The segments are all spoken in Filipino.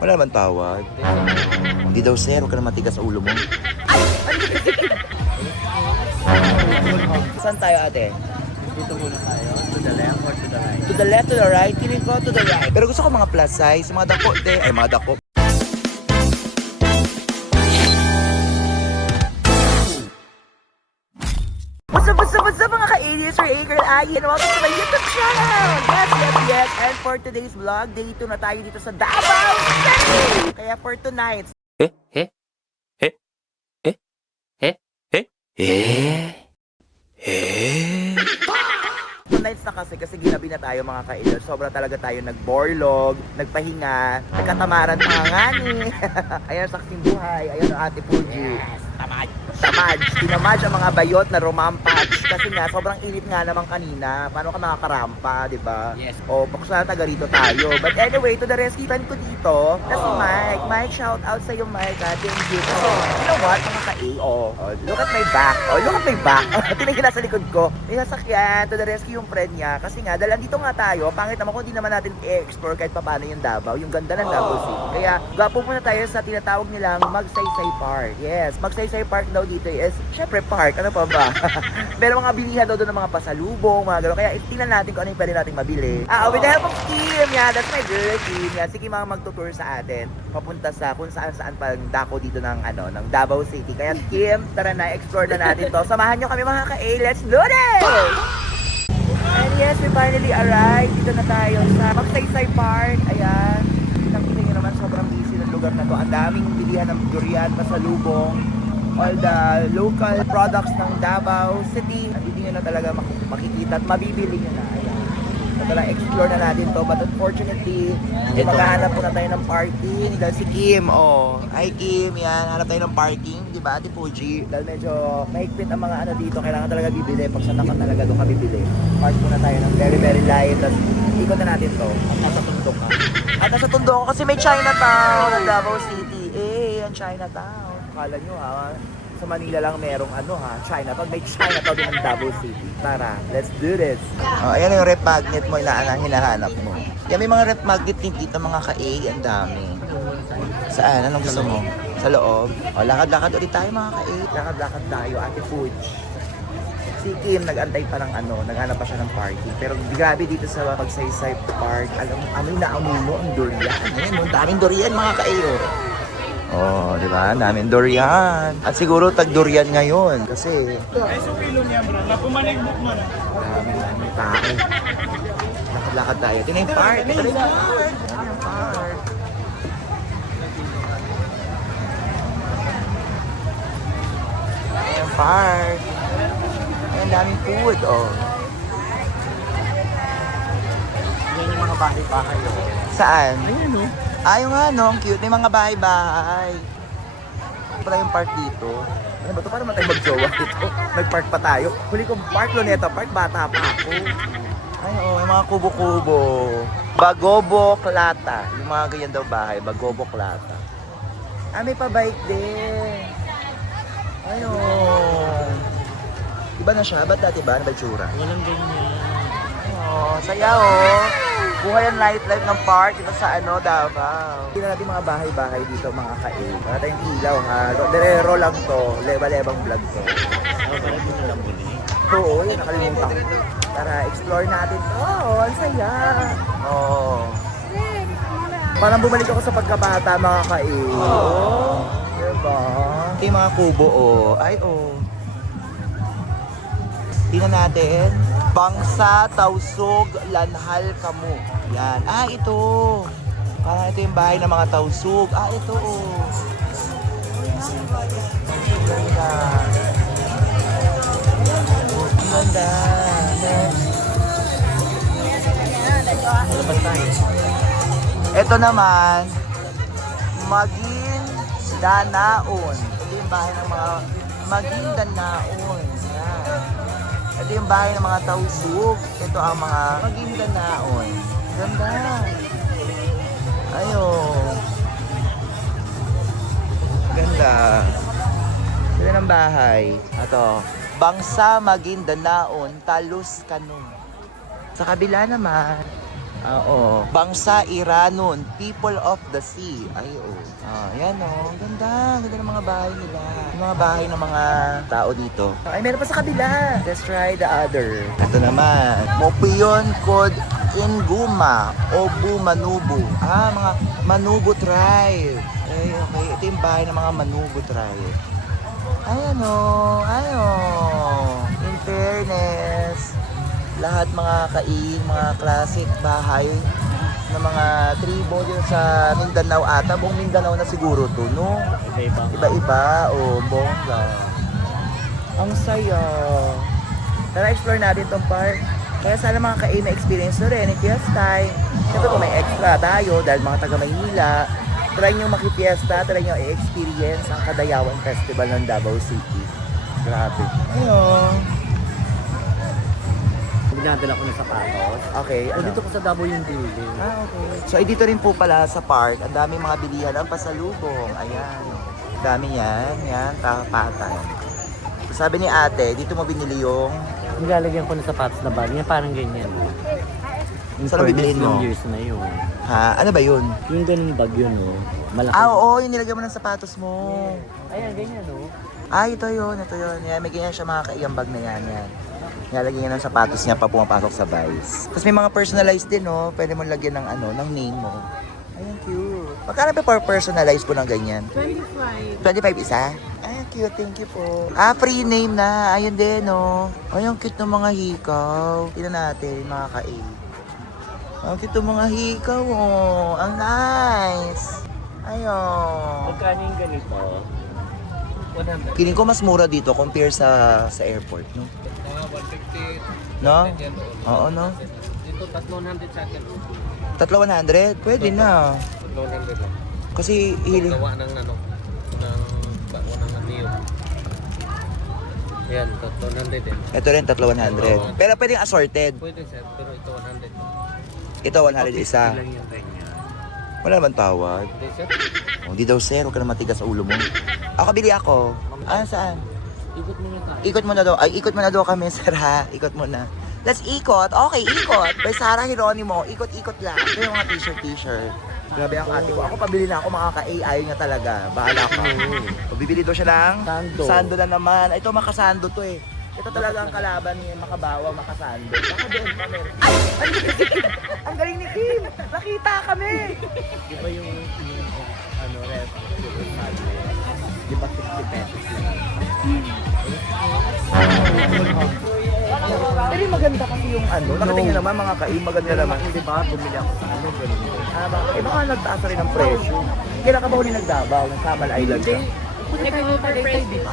Wala naman tawad. Hindi daw sir, huwag ka na matigas sa ulo mo. Saan tayo ate? Dito muna tayo. To the left or to the right? To the left, to the right, feeling ko to the right. Pero gusto ko mga plus size, mga dako, ay mga dako. What's up mga ka-alias or A-Girl Ayi and welcome to my YouTube channel! Yes! And for today's vlog, day 2 na tayo dito sa Davao City! Kaya for tonight... Nights na kasi ginabi na tayo mga ka-alias. Sobra talaga tayo nagborlog, nagpahinga, nagkatamaran mga ngani. Ayan, saksing buhay. Ayan ang ate Fuji. Yes, tamad. Tinamad ang mga bayot na romampats kasi nga sobrang init nga naman kanina. Paano ka makakarampa, di ba? Yes. O, buksan taga rito tayo. But anyway, to the rescue fan ko dito, na si Mike. Mike, shout out sa'yo Mike. Thank you. Kasi, you know what, mga ka-A, look at my back. Look at my back. Tinigil na sa likod ko. May sasakyan, to the rescue yung friend niya. Kasi nga, dahil dito nga tayo, pangit naman kung hindi naman natin i-explore kahit paano yung Davao, yung ganda ng Davao City. Kaya, gapo muna tayo sa tinatawag nilang Magsaysay Park. Yes, Magsaysay Park daw dito is, syempre park, ano pa ba? Pero mga bilihan daw doon ng mga pasalubong, mga gano'n. Kaya tingnan natin kung ano yung pwede nating mabili. With the help of Kim, yeah, that's my girl, Kim. Yeah, sige mga magtutour sa atin. Papunta sa kung saan pang dako dito ng, ng Davao City. Kaya Kim, tara na, explore na natin to. Samahan nyo kami mga ka-A, let's do this! And yes, we finally arrived. Dito na tayo sa Magsaysay Park. Ayan. Kitang-kita nyo naman, sobrang busy ng lugar na to. Ang daming bilihan ng durian, pasalubong, all the local products ng Davao City. Nandito nyo na talaga makikita at mabibili nyo na. Ayan. So, tara, explore na natin to. But unfortunately, maghahanap po na tayo ng parking. Dahil si Kim, Hi Kim, yan. Hanap tayo ng parking. Diba, Ate Fuji? Dahil medyo mahigpit ang mga dito. Kailangan talaga bibili. Pag saan ka talaga doon ka bibili. Park muna tayo ng very, very light. Tapos, ikot na natin to. At nasa tundok ka. At nasa tundok ko kasi may Chinatown. Davao City. Ang Chinatown. Akala nyo sa Manila lang merong Chinatown. May Chinatown din ng Davao City. Tara, let's do this. Ayan yung rep magnet mo na hinahanap mo. Yan, may mga rep magnet din dito mga ka-A. Ang dami. Saan? Anong gusto mo? Sa loob? Lakad-lakad ulit tayo mga ka-A. Lakad-lakad tayo, Ate Fuji. Si Kim nag-antay pa ng naghanap pa siya ng parking. Pero grabe dito sa Magsaysay Park. Amoy na amoy mo ang durian. Ayan, daming durian mga ka-A. Di ba? Daming durian. At siguro tag-durian ngayon. Kasi Ay, so kilo niya bro. Napumanigmok mo na. daming tao. Lakad-lakad tayo. Ito na yung park. Ito na yung park. Ayan, park. Ayan, daming food, Yan yung mga bahay-bahay. Saan? Ayan Yung ang cute. May mga bahay-bahay. Pala yung park dito. Ano ba ito? Paano naman tayo mag-jowa dito? Nag-park pa tayo. Huli kong park, Luneta Park, bata pa ako. Yung mga kubo-kubo. Bagobo Klata. Yung mga ganyan daw bahay, Bagobo Klata. May pa-bike din. Iba na siya? Ba't dati ba? Ano ba tsura? Walang ganyan. Saya buhay ang nightlife ng park dito sa Davao. Hindi na natin mga bahay-bahay dito mga ka-A. Wala tayong ilaw ha. Derero lang to. Leba-lebang vlog to. Parang din na lang buli. Oo, yun nakalimutan ko. Tara, explore natin to. Ang saya. Parang bumalik ako sa pagkabata mga ka-A. Diba? Ito yung mga kubo Tingnan natin. Bangsa, Tausug, Lanhal, Kamu. Yan. Ito. Parang ito yung bahay ng mga Tausug. Ito. Ganda. Ganda. Wala pa tayo. Ito naman, Maguindanaon. Ito yung bahay ng mga Maguindanaon. Yan. Ito yung bahay ng mga Tausug. Ito ang mga Maguindanaon. Ganda. Ganda. Ganda ng bahay. Ito. Bangsa, Maguindanaon, Talus, Kanong. Sa kabila naman, Oo. Bangsa Iranon, people of the sea. Ay, oo. Yan o. Ganda. Ganda ng mga bahay nila. Yung mga bahay ng mga tao dito. Ay, meron pa sa kabila. Let's try the other. Ito naman. Mopion Kod Inguma. Obu Manubu. Mga Manubu tribe. Ay, okay. Ito yung bahay ng mga Manubu tribe. Ayan o. In fairness, lahat mga mga classic bahay ng mga tribo dyan sa Mindanao ata. Buong Mindanao na siguro to, no? Iba-iba. Iba-iba, bongga. Ang saya. Tara, explore natin tong park. Kaya sana mga ka-A may experience na rin, i-fiesta. Siyempre kung may extra tayo, dahil mga taga Maynila, try nyo makifiesta, try nyo i-experience ang Kadayawan Festival ng Davao City. Grabe. Ayun. Dinadala ko ng sapatos. Okay, So, dito ko sa Davao yung building. Okay. So, dito rin po pala sa park, ang daming mga bilihan ang pasalubong. Ayan. Dami yan, tapatan. Sabi ni ate, dito mo binili yung... Nilalagyan ko ng sapatos na bag. Yan parang ganyan. Saan bibilhin mo? Yung years na yun. Ha? Ano ba yun? Yung ganun bag yun, no? Malaki. Oo, yung nilagyan mo ng sapatos mo. Ayan, ganyan, no? Ito yun. Yan, may ganyan siya mga kaiyang bag na yan. Nilalagyan niya ng sapatos niya pa pumapasok sa Vice. Tapos may mga personalized din, no? Pwede mo lagyan ng ng name mo. Ayan, cute. Magkano pa personalize po ng ganyan? 25. 25 isa? Ay, cute. Thank you po. Free name na. Ayun din, no? Ay, ang cute ng mga hikaw. Tingnan natin, mga ka-A. Ang cute ng mga hikaw, oh. Ang nice. Ayun. Magkano yung ganito? 100. Feeling ko mas mura dito compare sa airport, no? 150. No? Oo, no? Dito, 300 sa akin. 100? Pwede na. 300 lang. Kasi hiling. Gawa ng bago ng Neo. Ayan, 200 din. Ito rin, 100. Pero pwedeng assorted. Pwede sir, pero ito 100. Ito, 100 isa. Ilan yung kanya? Wala naman tawad. Hindi sir. Hindi daw, sir. Huwag ka na matigas sa ulo mo. Ako, bili ako. Saan? Ikot mo na tayo. Ikot mo na daw. Ay, ikot mo na daw kami, sir, ha? Ikot mo na. Let's ikot. Okay, ikot. By Sarah Geronimo. Ikot-ikot lang. Ito yung mga t-shirt. Grabe ang ate ko. Ako pabili na ako mga ka-A. Ayaw niya talaga. Bahala ka. O, bibili daw siya ng Sando. sando na naman. Ito, makasando to eh. Ito talaga ang kalaban ni Makabawa, Makasando. Baka doon pa meron. Ay! Ang galing ni Kim! Nakita kami! Di ba yung ref? Di ba 50 pesos lang? Pero maganda kasi yung nakatingin naman mga ka-A, maganda naman. Di ba? Bumili ako sa ganun. Baka nagtaas rin ang presyo. Kailan ka ba uli nagdabaw ng Samal Island ka? Nag-overprice din sila.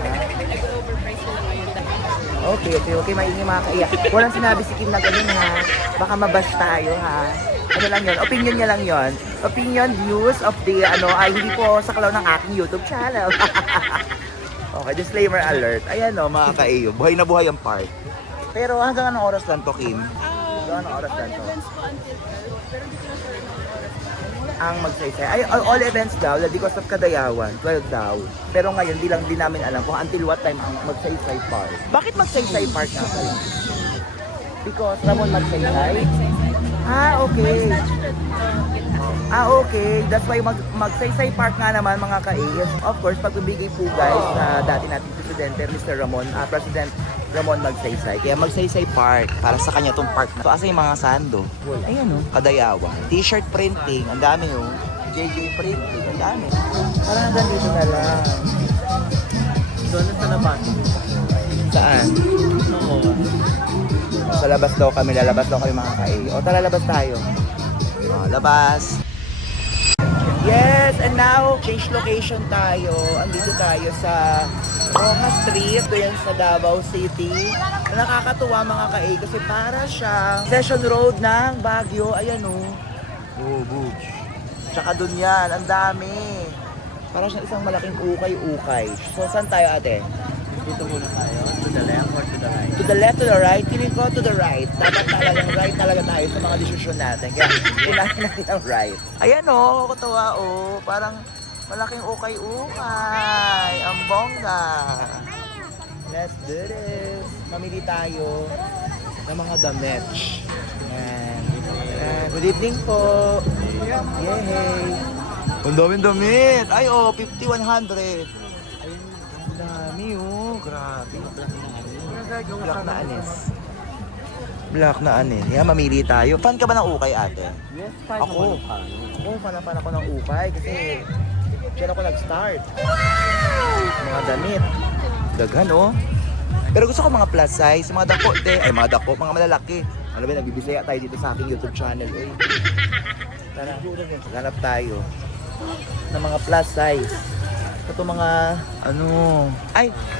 Nag-overprice sila ngayon. Okay, maingay mga ka-A. Walang sinabi si Kim na ganun ha. Baka mabash tayo ha. Ano lang yun? Opinion niya lang yun. Opinion, views of the ay hindi po sa kalaw ng aking YouTube channel. Okay, disclaimer alert. Ayan o, mga ka-A. Buhay na buhay ang park. Pero hanggang anong oras lang to, Kim? Hanggang anong oras lang to? Events po until 12. Pero dito na sure anong oras. Ang magsaysay. Ay, all events daw, because of Kadayawan, 12 daw. Pero ngayon, di namin alam kung until what time ang magsaysay park. Bakit magsaysay park nga pala? Because Ramon Magsaysay? Okay. Okay. That's why magsaysay park nga naman mga ka-A. Of course, pagbibigay po guys sa dati nating presidente, Mr. Ramon, President Ramon Magsaysay. Kaya magsaysay park para sa kanya tong park na. So, asa yung mga sando? Ayan o. Kadayawan. T-shirt printing. Ang dami o. JJ printing. Ang dami. Parang hanggang dito na lang. Doon na sa labas. Saan? Oo. Sa labas daw kami. Lalabas daw kami mga ka-A. O tara, labas tayo. Labas. Yes, and now, change location tayo. Andito tayo sa Rojas Street, yan sa Davao City. Nakakatuwa mga ka-A kasi para siyang Session Road ng Baguio. Ayan o. Butch. Tsaka dun yan, ang dami. Para siyang isang malaking ukay-ukay. So, saan tayo ate? Dito muna tayo. To the left or to the right? To the left, to the right? Feeling ko to the right. Dapat talagang right talaga tayo sa mga desisyon natin. Kaya unahin natin ang right. Ayan o, katuwa o. Parang malaking ukay-ukay. Ang bongga. Let's do this. Mamili tayo ng mga damit. Yan. Good evening po. Yay! Ang daming damit. Ay, 50, 100. Ang dami, Grabe. Black na anis. Black na anis. Yan, mamili tayo. Fan ka ba ng ukay, ate? Yes, kahit Ako. Fan ako ng ukay kasi diyan ako nag-start. Mga damit. Daghan, Pero gusto ko mga plus size, mga dako, mga malalaki. Ano ba, nagbibisaya tayo dito sa aking YouTube channel, Tara, hanap tayo ng mga plus size. Ito mga,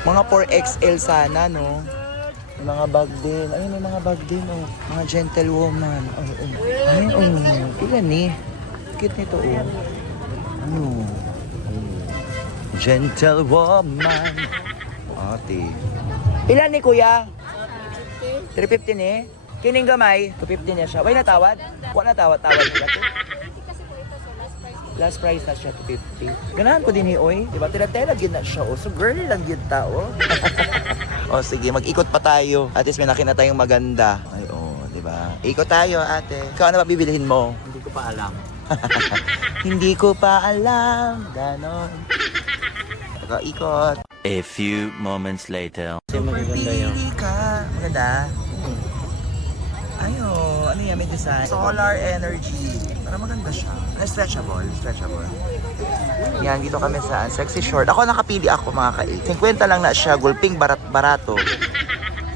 mga 4XL sana, no? May mga bag din. Ay, may mga bag din, Mga gentlewoman. Ay, ilan Cute nito, Gentlewoman. Ate. Ilan ni kuya? 350 ni? Kining gamay? 250 niya siya. Way natawad? Wala natawad. Tawad nila to. Last price na siya, 250. Ganahan ko din oy. Diba? Tila-tila gid na siya, So, girly lang gid tao. Sige, mag-ikot pa tayo. At least may nakita tayong maganda. Ay, diba? Ikot tayo, ate. Ikaw, ano ba bibilihin mo? Hindi ko pa alam. Hindi ko pa alam. Ganon. Ikot. A few moments later. Kasi magaganda yun. Pili ka. Maganda. Ano yan? May design. Solar energy. Para maganda siya. Stretchable. Yan, dito kami sa sexy short. Ako nakapili ako mga ka-8. 50 lang na siya. Gulping barato.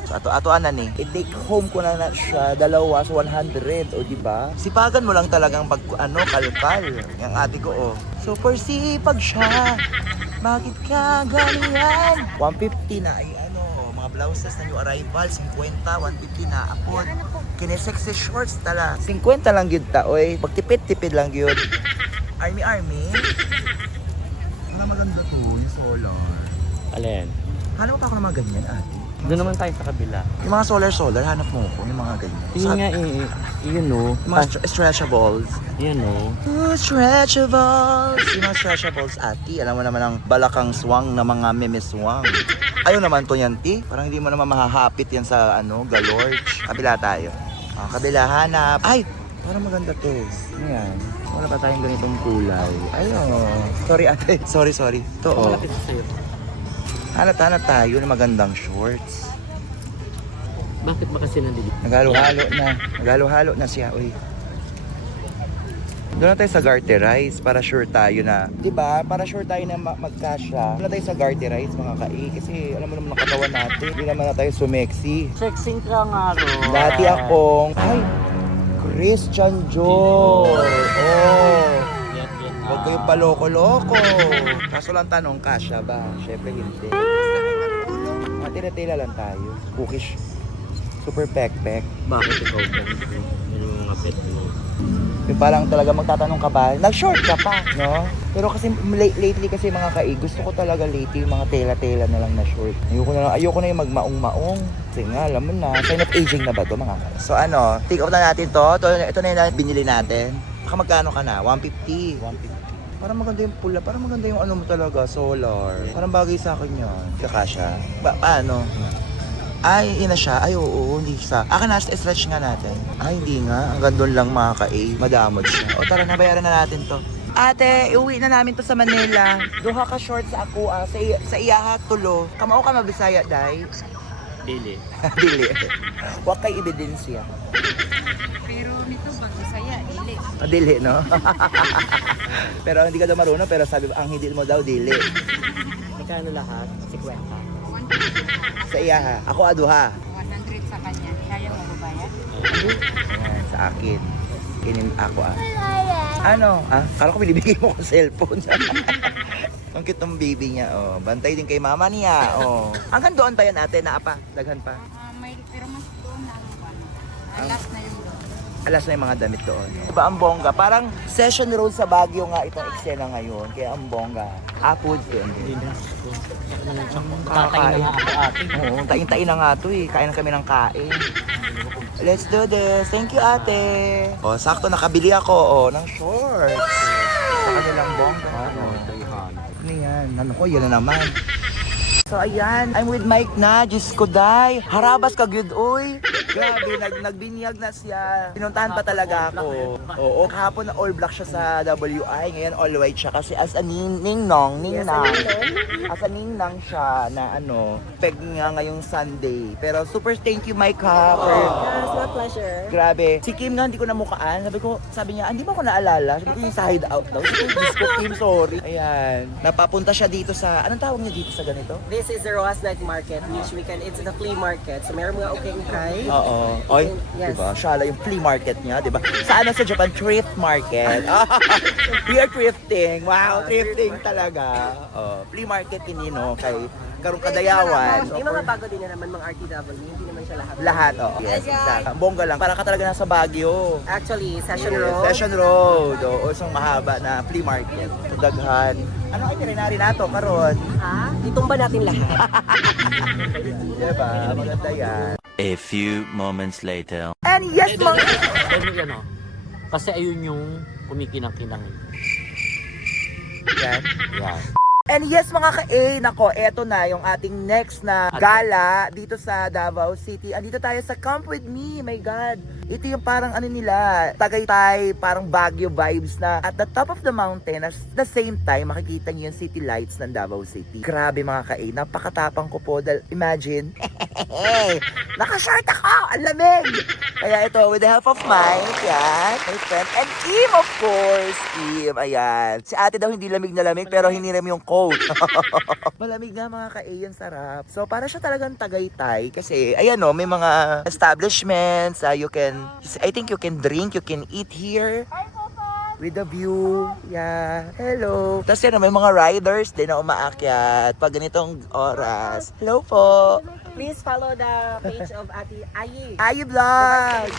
So, ato-atoan na ni. I-take home ko na siya. Dalawa sa 100. O, diba? Sipagan mo lang talagang kalkal. Yung ate ko, Super sipag siya. Bakit ka ganyan? 150 na ay mga blouses na new arrival, 50, 150 na apod. Kini sexy shorts tala. 50 lang gyud ta, Pagtipid-tipid lang gyud. Army. Ang maganda to, yung solar. Alin? Hanap mo pa ako ng mga ganyan, ate. Doon naman tayo sa kabila. Yung mga solar, hanap mo ko, yung mga ganyan. Yun nga yun Yung mga stretchables. Yun Stretchables! Yung mga stretchables, ate. Alam mo naman ang balakang swang na mga meme-swang. Ayaw naman to yan, ti. Parang hindi mo naman mahahapit yan sa, galorch. Kabila tayo. Kabila, hanap. Ay! Parang maganda to. Ayan. Wala pa tayong ganitong kulay. Ayun. Sorry, ate. Sorry. Ito, Malapit sa sa'yo. Hanap tayo ng magandang shorts. Bakit ba kasi nandito? Naghalo-halo na siya, Doon na tayo sa Garterize para sure tayo na, diba? Para sure tayo na magkasya. Doon na tayo sa Garterize mga kasi alam mo naman ang katawan natin. Hindi naman na tayo sumexy. Sexing ka nga, Dati akong, Christian Dior. Huwag kayo paloko-loko. Kaso lang tanong, kasya ba? Syempre hindi. Tila-tila lang tayo. Cookish. Super pek-pek. Bakit ikaw ba? Yun yung mga pet mo. Yung parang talaga magtatanong ka ba, nag-short ka pa, no? Pero kasi lately kasi mga gusto ko talaga lately yung mga tela-tela na lang na short. Ayoko na yung magmaong-maong. Kasi nga, alam mo na, sign of aging na ba to mga So take off na natin to. Ito na yung binili natin. Magkano ka na? 150. Parang maganda yung pula. Parang maganda yung mo talaga, solar. Parang bagay sa akin yun. Kakasya. Paano? Ay, ina siya. Ay, oo, hindi siya. Akin na, stretch nga natin. Ay, hindi nga. Hanggang doon lang mga madamot siya. O tara, nabayaran na natin to. Ate, iuwi na namin to sa Manila. Duha ka shorts ako, sa iyaha tulo. Kamao ka mabisaya, day? Dili. Dili. Huwag kay ebidensya. Pero nito saya, dili. Dili, no? Pero hindi ka daw marunong, pero sabi ang hindi mo daw, dili. Magkano lahat? 50. Sa iyaha. Ako aduha. 100 sa kanya. Kaya mo babayad? Ayan, sa akin. Kinin ako Kala ko binibigay mo ko cellphone. Ang cute ng baby niya, Bantay din kay mama niya, Hanggang doon tayo natin, naapa, daghan pa. Pero mas doon na last na yung doon. Alas na yung mga damit doon. Diba ang bongga? Parang Session Road sa Baguio nga itong eksena ngayon. Kaya ang bongga. Food yun. Hindi na. Tatay na nga ako, ate. Oo, tain-tain na nga to Kain na kami ng kain. Let's do this. Thank you, ate. Sakto nakabili ako, ng shorts. Sa kanilang bongga. Oo, 300. Ano yan? Ano ko? Yan na naman. So So ayan, I'm with Mike na, Diyos ko day. Harabas ka good, uy. Grabe, nagbinyag na siya. Pinuntahan pa talaga ako. Oo, kahapon na all black siya sa WI, ngayon all white siya kasi as a ningnong. As a ningnang siya na peg nga ngayong Sunday. Pero super thank you Mike ha. Yes, my pleasure. Grabe. Si Kim nga hindi ko namukaan. Sabi niya, hindi mo ako naalala. Sabi ko yung sa hideout daw. Sabi ko, Diyos ko, Kim, sorry. Ayan. Napapunta siya dito sa, anong tawag niya dito sa ganito? This is the Rojas Night Market, which we can, it's the flea market. So meron mga ukay-ukay. Oo. Oy, Yes. diba? Siya yung flea market niya, diba? Saan sa Japan? Thrift market. We are thrifting. Wow, thrifting talaga. Flea market kinino kay Karong Kadayawan. May mga bago din na naman mga RTW, hindi naman siya lahat. Lahat, oh. Yes, exact. Bongga lang. Para ka talaga nasa Baguio. Actually, Session Yes, Road. Session Road. O, isang mahaba na flea market. Daghan. Ano ay itinerary nato karon? Ha? Itumba natin lahat. Diba? Maganda yan. A few moments later. And yes, mga... Kasi ayun yung kumikinang-kinang. Yan. Yan. And yes mga ka-A, nako, eto na yung ating next na gala dito sa Davao City. Andito tayo sa Camp With Me, my God. Ito yung parang nila, Tagaytay, parang Baguio vibes na at the top of the mountain, at the same time, makikita niyo yung city lights ng Davao City. Grabe mga ka-A, napakatapang ko po. Imagine, naka-short ako, ang lamig. Kaya ito, with the help of Mike, yan, my friend, and Kim, of course, Kim, ayan. Si ate daw hindi lamig na lamig, pero hiniram yung coat. Malamig nga mga ka-A, yan sarap. So, para siya talagang Tagaytay, kasi, ayan o, may mga establishments, I think you can drink, you can eat here. With the view. Yeah. Hello. Tapos yan, may mga riders din na umaakyat pag ganitong oras. Hello po. Please follow the page of Ate Ayi. Ayi Vlog.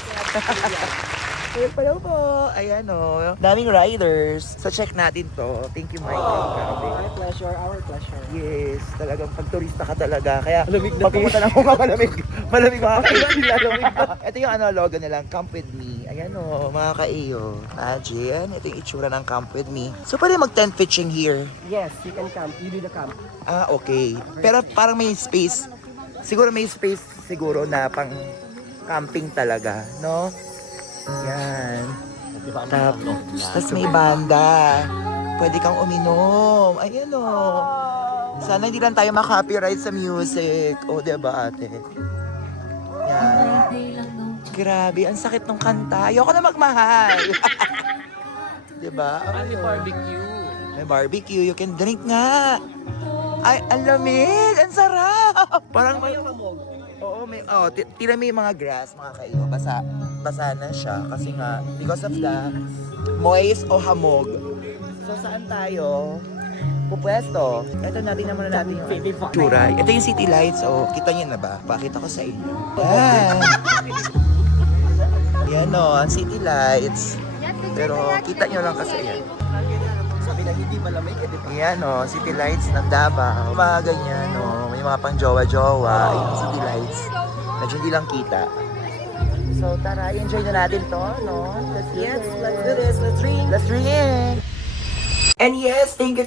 Hello po. Ayan o. Daming riders. So check natin to. Thank you, Mike. Grabe. Our pleasure, our pleasure. Yes, talagang pag turista ka talaga. Kaya pag pumunta na ako malamig. Malamig mga ka-iyo. Ito yung logo nilang, Camp With Me. Ayan o, mga ka-iyo. Imagine, ito yung itsura ng Camp With Me. So pwede mag-tent pitching here. Yes, you can camp. You do the camp. Ah, okay. Pero parang may space. Siguro may space siguro na pang camping talaga, no? Yan. Tapos may banda. Pwede kang uminom. Ayan o. Sana hindi lang tayo makopyright sa music. O, diba ate? Yan. Grabe, ang sakit ng kanta. Ayoko na magmahal. Diba? May barbecue. May barbecue. You can drink nga. Ay, ang lamig. Ang sarap. Parang may... Oo, may... Oh, tira may mga grass, mga kayo. Basa na siya. Kasi nga, because of the moist o hamog. So, saan tayo? Pupwesto. Ito natin naman natin yung tsura. Ito yung city lights. Oh, kita niyo na ba? Pakita ko sa inyo. Yan. Yan o, ang city lights. Pero kita nyo lang kasi yan. Sabi na hindi malamig, di ba? Yan o, city lights ng Davao. Mga ganyan o, may mga pang jowa-jowa. Yung city lights. Medyo hindi lang kita. So tara, enjoy na natin to, no? Yes, let's do this. Let's drink. Let's drink! And yes, thank you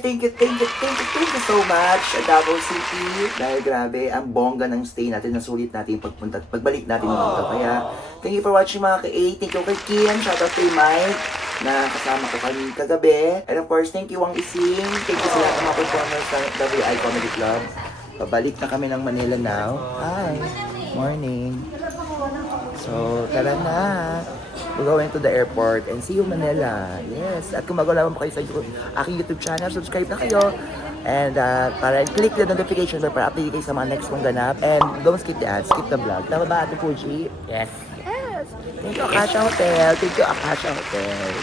so much sa Davao City. Dahil grabe, ang bongga ng stay natin, nasulit natin yung pagbalik natin dito. Kaya, thank you for watching mga ka-A. Thank you kay Kian, shoutout kay Mike, na kasama ko kami kagabi. And of course, thank you Wang Ising. Thank you sa lahat ng mga performers sa WI Comedy Club. Pabalik na kami ng Manila now. Hi! Morning! So, tara na! We're going to the airport and see you Manila. Yes. At kung magawa naman po kayo sa aking YouTube channel, subscribe na kayo. And para click the notification bell para update kayo sa mga next mong ganap. And don't skip the ads, skip the vlog. Tama ba, Ate Fuji? Yes. Yes. Thank you, Akasha Hotel. Thank you, Akasha Hotel.